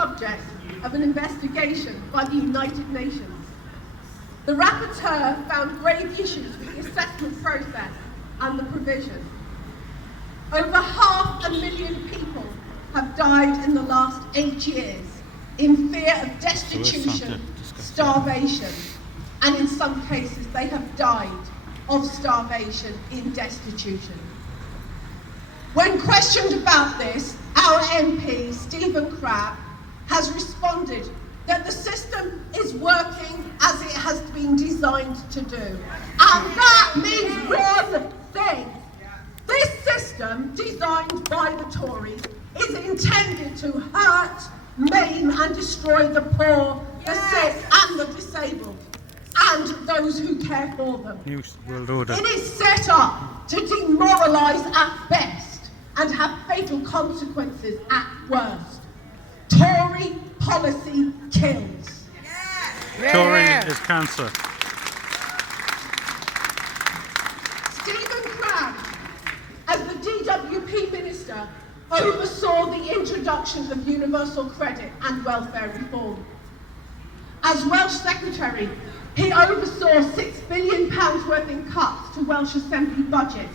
subject of an investigation by the United Nations. The rapporteur found grave issues with the assessment process and the provision. Over 500,000 people have died in the last 8 years in fear of destitution, starvation, and in some cases they have died of starvation in destitution. When questioned about this, our MP, Stephen Crabb, has responded that the system is working as it has been designed to do. And that means one thing. This system, designed by the Tories, is intended to hurt, maim and destroy the poor, the sick and the disabled, and those who care for them. It is set up to demoralise at best and have fatal consequences at worst. Tory policy kills. Tory is cancer. Stephen Crabb, as the DWP Minister, oversaw the introduction of universal credit and welfare reform. As Welsh Secretary, he oversaw £6 billion worth in cuts to Welsh Assembly budget,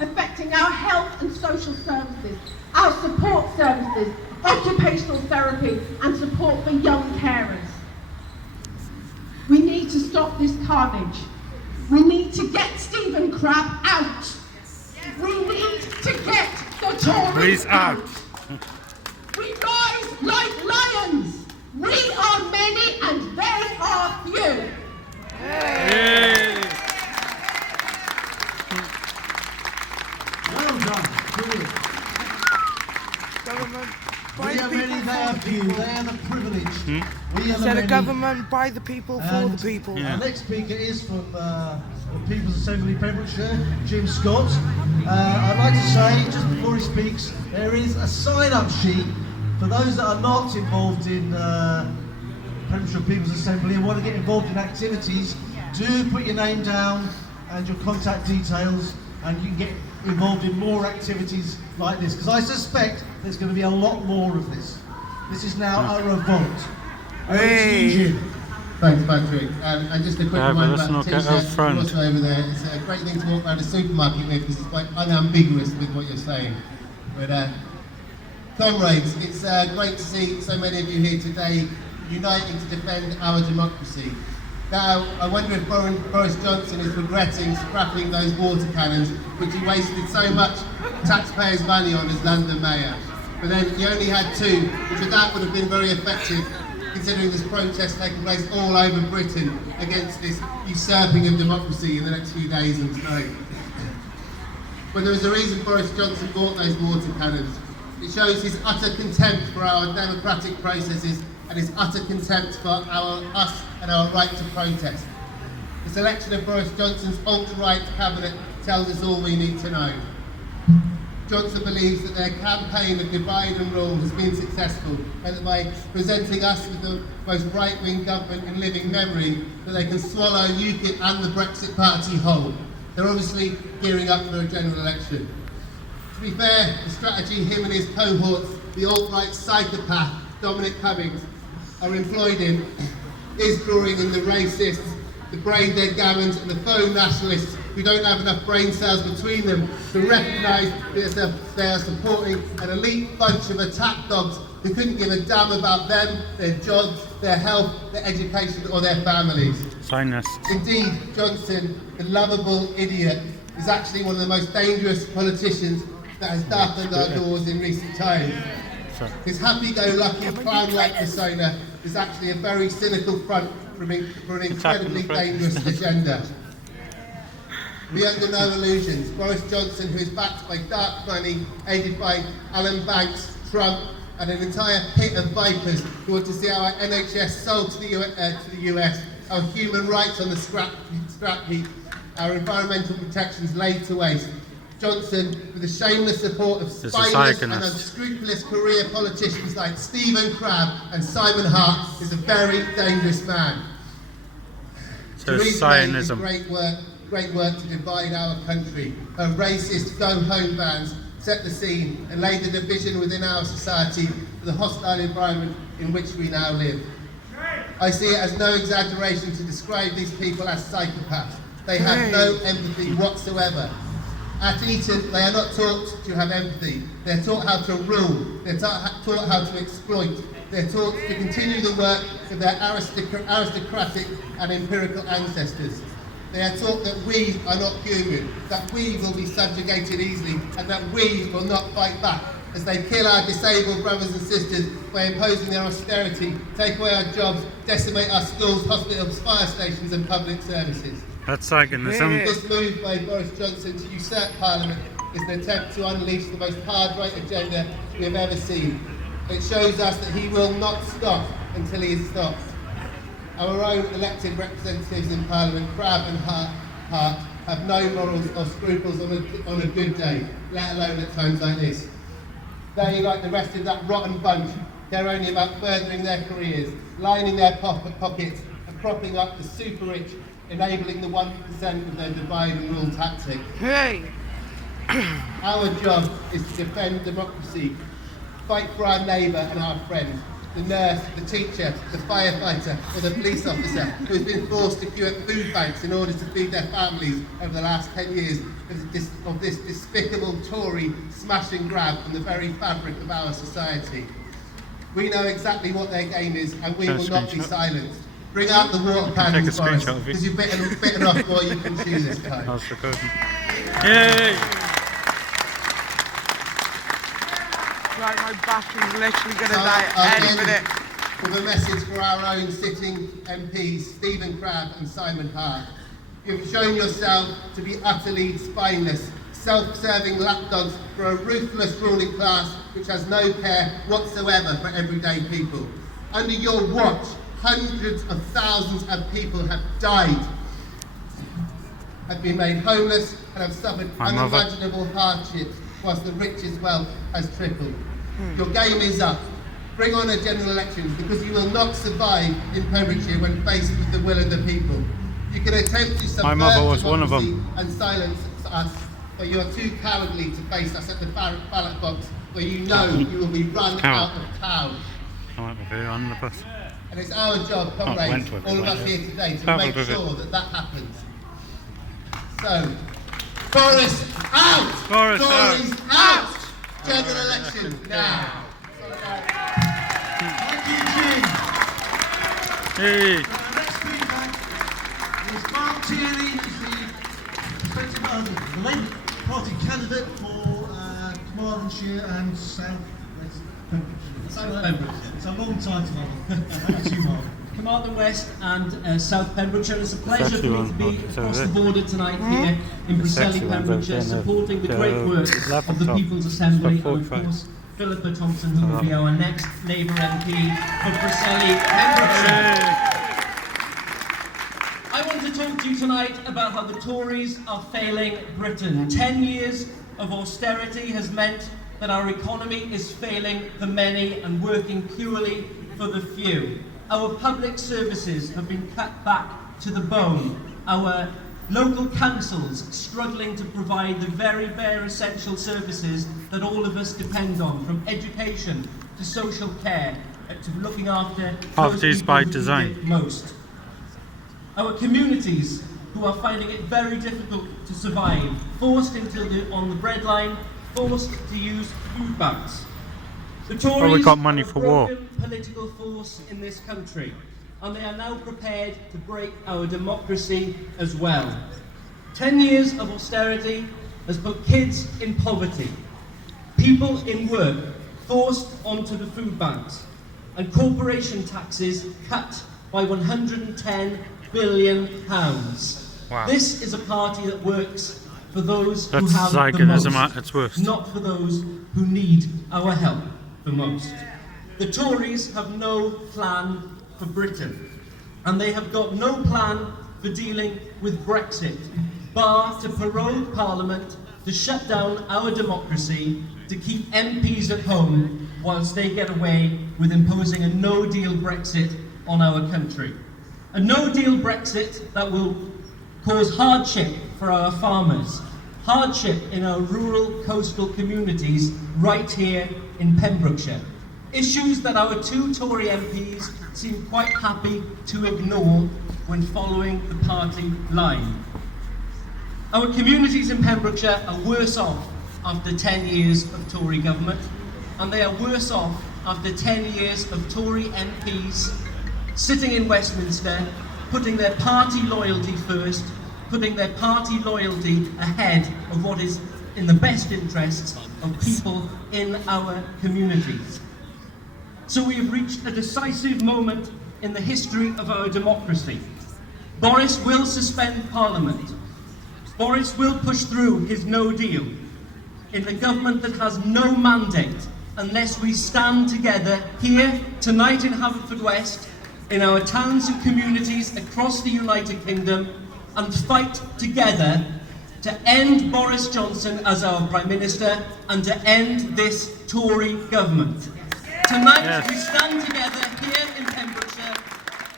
affecting our health and social services, our support services, occupational therapy and support for young carers. We need to stop this carnage. We need to get Stephen Crabb out. We need to get the Tories out. We rise like lions. We are many and they are few. Yay. Well done. Brilliant. Government We by the are people, many, they are for the few. people. They are the privileged. We are the Instead many. of government by the people, for the people. Yeah. Our next speaker is from the People's Assembly, Pembrokeshire, Jim Scott. I'd like to say, just before he speaks, there is a sign-up sheet for those that are not involved in Pembrokeshire People's Assembly and want to get involved in activities. Do put your name down and your contact details, and you can get involved in more activities like this, because I suspect there's going to be a lot more of this. This is now a revolt. Over to you, Jim. Thanks, Patrick. And just a quick Yeah, but reminder let's about not the get t-shirt out front. also over there. It's a great thing to walk around a supermarket with because it's quite unambiguous with what you're saying. But comrades, it's great to see so many of you here today uniting to defend our democracy. Now, I wonder if Boris Johnson is regretting scrapping those water cannons, which he wasted so much taxpayers' money on as London Mayor. But then he only had 2, which without would have been very effective, considering this protest taking place all over Britain against this usurping of democracy in the next few days and tonight. But there was a reason Boris Johnson bought those water cannons. It shows his utter contempt for our democratic processes and his utter contempt for us and our right to protest. The selection of Boris Johnson's alt-right cabinet tells us all we need to know. Johnson believes that their campaign of divide and rule has been successful, and that by presenting us with the most right-wing government in living memory, that they can swallow UKIP and the Brexit Party whole. They're obviously gearing up for a general election. To be fair, the strategy him and his cohorts, the alt-right psychopath Dominic Cummings, are employed in is drawing in the racists, the brain-dead gammons and the faux nationalists who don't have enough brain cells between them to recognise that they are supporting an elite bunch of attack dogs who couldn't give a damn about them, their jobs, their health, their education or their families. Sionists. Indeed, Johnson, the lovable idiot, is actually one of the most dangerous politicians that has darkened our doors in recent times. His happy-go-lucky, clown-like persona is actually a very cynical front for an incredibly dangerous agenda. Be under no illusions, Boris Johnson, who is backed by dark money, aided by Alan Banks, Trump, and an entire pit of vipers who want to see our NHS sold to the US, our human rights on the scrap heap, our environmental protections laid to waste. Johnson, with the shameless support of spineless and unscrupulous career politicians like Stephen Crabb and Simon Hart, is a very dangerous man. So Theresa May is Zionism. great work to divide our country. Her racist go-home bans set the scene and laid the division within our society for the hostile environment in which we now live. I see it as no exaggeration to describe these people as psychopaths. They have no empathy whatsoever. At Eton, they are not taught to have empathy. They're taught how to rule. They're taught how to exploit. They're taught to continue the work of their aristocratic and empirical ancestors. They are taught that we are not human, that we will be subjugated easily, and that we will not fight back as they kill our disabled brothers and sisters by imposing their austerity, take away our jobs, decimate our schools, hospitals, fire stations and public services. That's Saganism. This move by Boris Johnson to usurp Parliament is an attempt to unleash the most hard-right agenda we have ever seen. It shows us that he will not stop until he is stopped. Our own elected representatives in Parliament, Crabbe and Hart, have no morals or scruples on a good day, let alone at times like this. They, like the rest of that rotten bunch, care only about furthering their careers, lining their pockets and propping up the super rich, enabling the 1% of their divide and rule tactic. Our job is to defend democracy, fight for our neighbour and our friend, the nurse, the teacher, the firefighter or the police officer who has been forced to queue at food banks in order to feed their families over the last 10 years of this despicable Tory smash and grab from the very fabric of our society. We know exactly what their game is and we will not be silenced. Bring out the water cannons, Boris, because you've bitten off more you can chew this time. That's recording. Yay! Right, my battery's literally going to die any minute. With a message for our own sitting MPs, Stephen Crabbe and Simon Hart. You've shown yourself to be utterly spineless, self-serving lapdogs for a ruthless ruling class which has no care whatsoever for everyday people. Under your watch, hundreds of thousands of people have died, have been made homeless and have suffered unimaginable hardships whilst the rich's wealth has trickled. Your game is up. Bring on a general election because you will not survive in Pembrokeshire when faced with the will of the people. You can attempt to subvert democracy and silence us, but you are too cowardly to face us at the ballot box where you know you will be run out of town. And it's our job, comrades, all of us here today, to make sure that that happens. So, Boris out! Tories out! General election now! Thank you, Jim. Hey! The next speaker is Marc Tierney, the Labour Party candidate for Carmarthenshire and South West Pembrokeshire. It's a long time to Mark. Thank you, Mark. Carmarthen West and South Pembrokeshire. It's a pleasure for me to be across the border tonight here in Preseli, Pembrokeshire, supporting the great work of the People's Assembly and of course Philippa Thompson, who will be our next Labour MP for Preseli, Pembrokeshire. I want to talk to you tonight about how the Tories are failing Britain. 10 years of austerity has meant that our economy is failing the many and working purely for the few. Our public services have been cut back to the bone. Our local councils struggling to provide the very bare essential services that all of us depend on, from education to social care to looking after those people by who design. need it most. Our communities who are finding it very difficult to survive, forced on the breadline, forced to use food banks. The Tories got money for are a war. broken political force in this country, and they are now prepared to break our democracy as well. 10 years of austerity has put kids in poverty, people in work forced onto the food banks, and corporation taxes cut by £110 billion. Wow. This is a party that works for those who That's have the Zygonism most, at its worst. not for those who need our help the most. The Tories have no plan for Britain, and they have got no plan for dealing with Brexit, bar to prorogue Parliament, to shut down our democracy, to keep MPs at home whilst they get away with imposing a no-deal Brexit on our country. A no-deal Brexit that will cause hardship for our farmers, hardship in our rural coastal communities right here in Pembrokeshire. Issues that our two Tory MPs seem quite happy to ignore when following the party line. Our communities in Pembrokeshire are worse off after 10 years of Tory government, and they are worse off after 10 years of Tory MPs sitting in Westminster, putting their party loyalty first, putting their party loyalty ahead of what is in the best interests of people in our communities. So we have reached a decisive moment in the history of our democracy. Boris will suspend Parliament. Boris will push through his no deal in the government that has no mandate unless we stand together here tonight in Haverfordwest, in our towns and communities across the United Kingdom, and fight together to end Boris Johnson as our Prime Minister and to end this Tory government. Tonight we stand together here in Pembrokeshire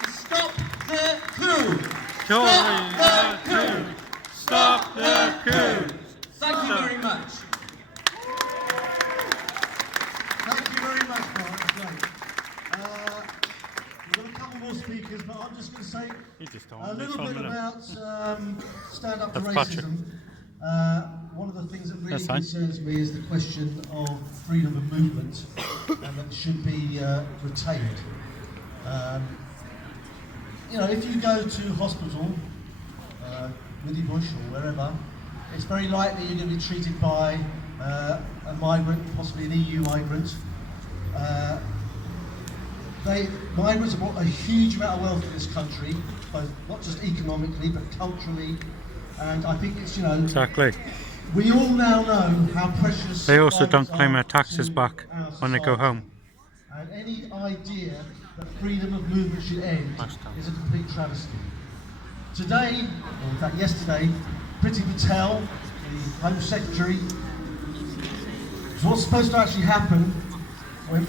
to stop the coup. Stop the coup. Stop the coup. Thank you very much. Thank you very much, Marc. Great. We've got a couple more speakers, but I'm just going to say a little bit about stand up to racism. One of the things that really concerns me is the question of freedom of movement, and that should be retained. You know, if you go to hospital, Withy Bush or wherever, it's very likely you're going to be treated by a migrant, possibly an EU migrant. Migrants have brought a huge amount of wealth to this country, both not just economically but culturally, and I think it's, you know, Exactly. we all now know how precious. They also don't migrants claim are their taxes to back our when they go society. home. And any idea that freedom of movement should end is a complete travesty. Today, or in fact yesterday, Priti Patel, the Home Secretary, what's supposed to actually happen when,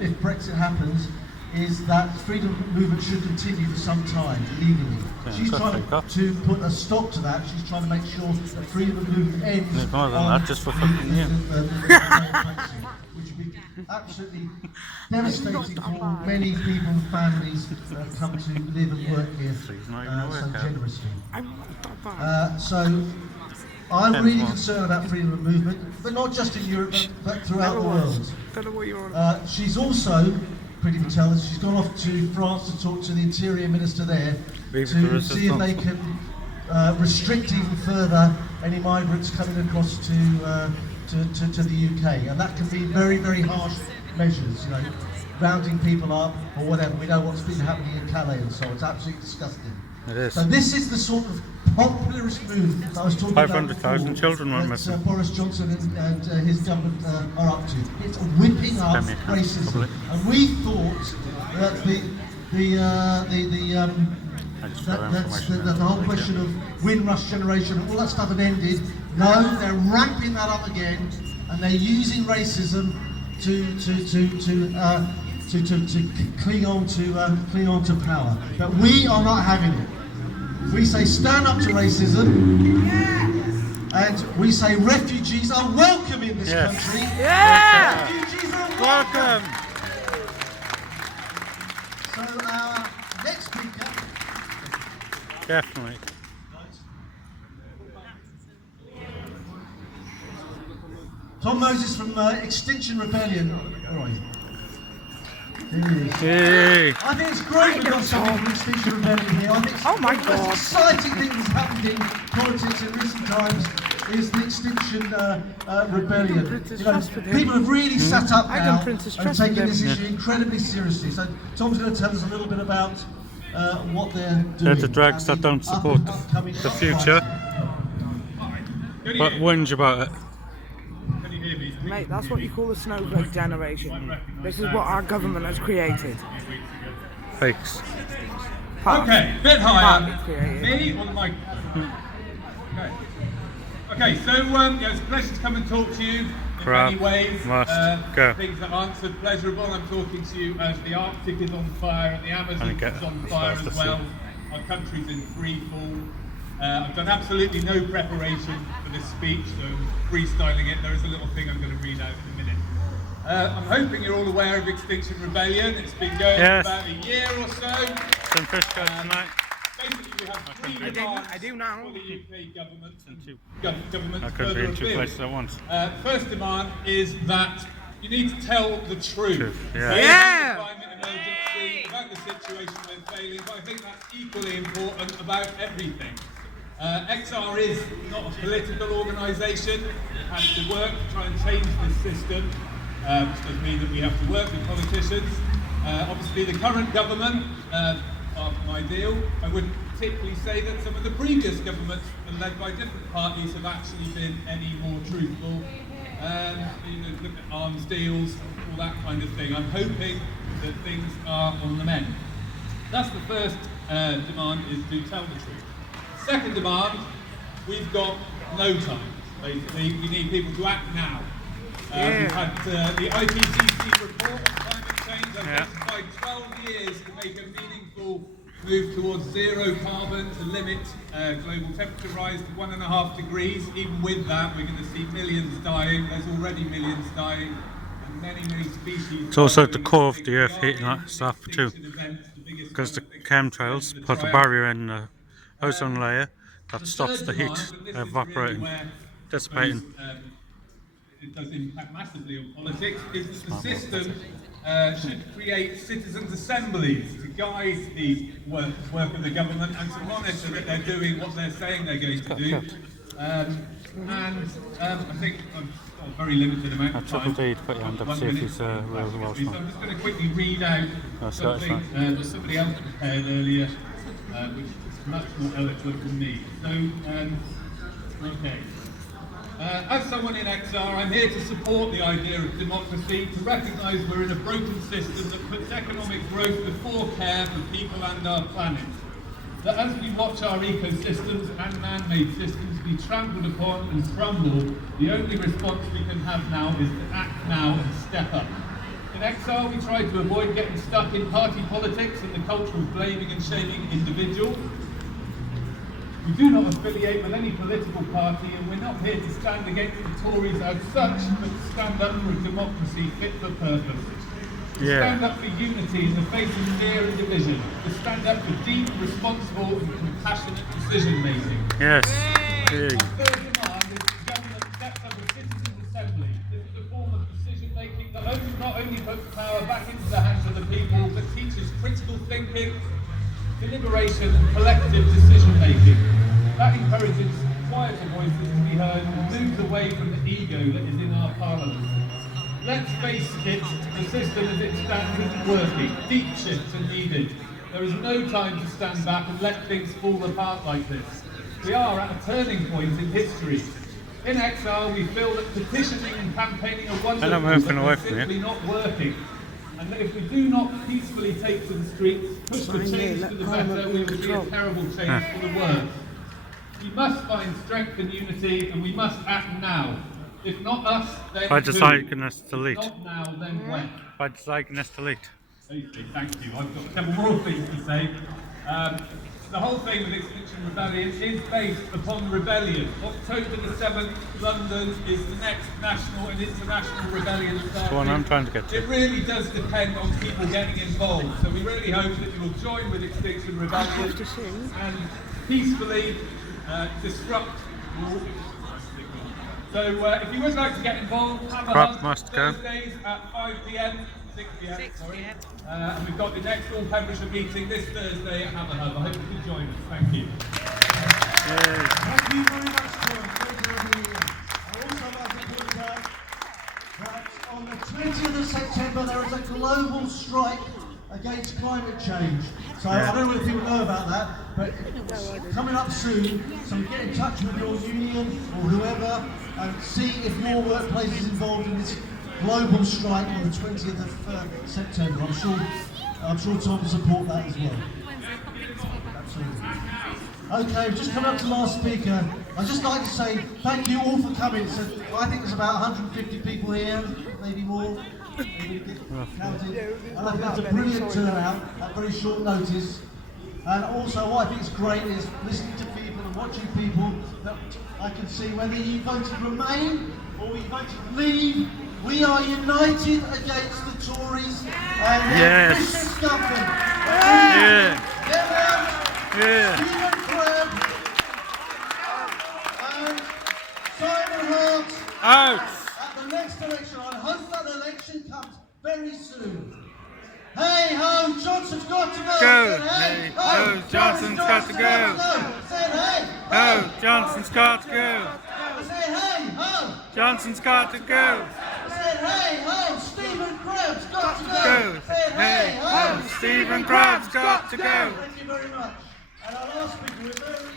if Brexit happens, is that freedom of movement should continue for some time legally. Yeah, She's trying to put a stop to that. She's trying to make sure that freedom of movement ends. There's more than that, just for fucking you. Which would be absolutely devastating for many people and families that have come to live and work here so generously. So I'm really concerned about freedom of movement, but not just in Europe, but throughout the world. She's also, Priti Patel, she's gone off to France to talk to the Interior Minister there to see if they can restrict even further any migrants coming across to the UK, and that can be very, very harsh measures, you know, rounding people up or whatever. We know what's been happening in Calais and so on. It's absolutely disgusting. It is. So this is the sort of popularist move that I was talking about 500,000 children went missing. Boris Johnson and his government are up to. It's whipping up racism, and we thought that the whole question of Windrush generation and all that stuff had ended. No, they're ramping that up again, and they're using racism to cling on to power. But we are not having it. We say stand up to racism, and we say refugees are welcome in this country. Yeah! Refugees are Welcome! So our next speaker. Definitely. Tom Moses from Extinction Rebellion. All right. Hey. I think it's great we've got something from Extinction Rebellion here. I think Oh my the God. most exciting thing that's happened in politics in recent times is the Extinction Rebellion. You know, people have really sat up now and taken this issue incredibly seriously. So Tom's going to tell us a little bit about what they're doing. They're the drags that don't support the future, but whinge about it. Mate, that's what you call the snowflake generation. This is what our government has created. Fakes. Okay, bit higher. Created. Me or the mic? Okay, so yeah, it's a pleasure to come and talk to you in Crap. many ways. Must go. Things that aren't so pleasurable. I'm talking to you as the Arctic is on fire and the Amazon is on fire as well. Our country's in free fall. I've done absolutely no preparation for this speech, so I'm freestyling it. There is a little thing I'm going to read out in a minute. I'm hoping you're all aware of Extinction Rebellion. It's been going for about a year or so. Some fish go tonight. Basically, we have three demands I do now. for the UK government I government couldn't be further in two afield. places at once. First demand is that you need to tell the truth. Yeah. Yeah. About the climate emergency, about the situation we're failing, but I think that's equally important about everything. XR is not a political organisation. It has to work to try and change this system, which does mean that we have to work with politicians. Obviously, the current government are ideal. I wouldn't particularly say that some of the previous governments, led by different parties, have actually been any more truthful. Look at arms deals, all that kind of thing. I'm hoping that things are on the mend. That's the first demand, is to tell the truth. Second demand, we've got no time. Basically, we need people to act now. We've had the IPCC report on climate change identified 12 years to make a meaningful move towards zero carbon, to limit global temperature rise to 1.5 degrees. Even with that, we're going to see millions dying. There's already millions dying, and many species. It's also at the core of the Earth heating stuff too, because the chemtrails put a barrier in the ozone layer that stops the heat evaporating, dissipating. It does impact massively on politics, is that the system should create citizens' assemblies to guide the work of the government and to monitor that they're doing what they're saying they're going to do. I think I've got a very limited amount of time. Put your hand up, see if he's real Welshman. So I'm just going to quickly read out something that somebody else prepared earlier, which is much more eloquent than me. So, okay. As someone in XR, I'm here to support the idea of democracy, to recognise we're in a broken system that puts economic growth before care for people and our planet. That as we watch our ecosystems and man-made systems be trampled upon and crumble, the only response we can have now is to act now and step up. In XR, we try to avoid getting stuck in party politics and the culture of blaming and shaming individuals. We do not affiliate with any political party, and we're not here to stand against the Tories as such, but to stand up for a democracy fit for purpose. To stand up for unity in the face of fear and division. To stand up for deep, responsible and compassionate decision making. Yes. Our third demand is the government sets up a citizens' assembly. This is a form of decision making that not only puts power back into the hands of the people, but teaches critical thinking, deliberation and collective decision making. That encourages quieter voices to be heard and moves away from the ego that is in our parliament. Let's face it, the system as it stands isn't working. Deep shifts are needed. There is no time to stand back and let things fall apart like this. We are at a turning point in history. In XR, we feel that petitioning and campaigning are wonderful, but they're simply not working. And that if we do not peacefully take to the streets, push for change to the better, we will see a terrible change for the worse. We must find strength and unity, and we must act now. If not us, then By who? deciding delete. Not now, then when? By deciding delete. Okay, thank you. I've got a couple more things to say. The whole thing with Extinction Rebellion is based upon rebellion. October the 7th, London is the next national and international rebellion starting. That's the one I'm trying to get to. It really does depend on people getting involved. So we really hope that you will join with Extinction Rebellion and peacefully disrupt. So if you would like to get involved, have a hug Thursdays at 5 p.m. 6 p.m. sorry. And we've got the next All Pembrokeshire meeting this Thursday at Have a Hub. I hope you can join us. Thank you. Thank you very much, John. Pleasure having you. I'd also like to point out that on the 20th of September there is a global strike against climate change. So I don't know if people know about that, but it's coming up soon. So get in touch with your union or whoever and see if more workplaces involved in this global strike on the 20th of September. I'm sure Tom will support that as well. Absolutely. Okay, we've just come up to the last speaker. I'd just like to say thank you all for coming. So I think there's about 150 people here, maybe more. Counting. And I think that's a brilliant turnout at very short notice. And also what I think is great is listening to people and watching people that I can see whether you voted Remain or you voted Leave, we are united against the Tories and Yes. vicious government. Yeah. Get out! Yeah. Stephen Crab and Simon Hart Out. at the next election. I hope that election comes very soon. Hey ho, Johnson's got to go. Go. Said, hey Hey ho, ho, Johnson's got to go. Said hey Ho, Johnson's got to go. I said hey ho. Johnson's got to go. I said hey ho, Stephen Crab's got to go. Go. Said Hey ho, Stephen Crab's got to go. Thank you very much. And our last speaker is very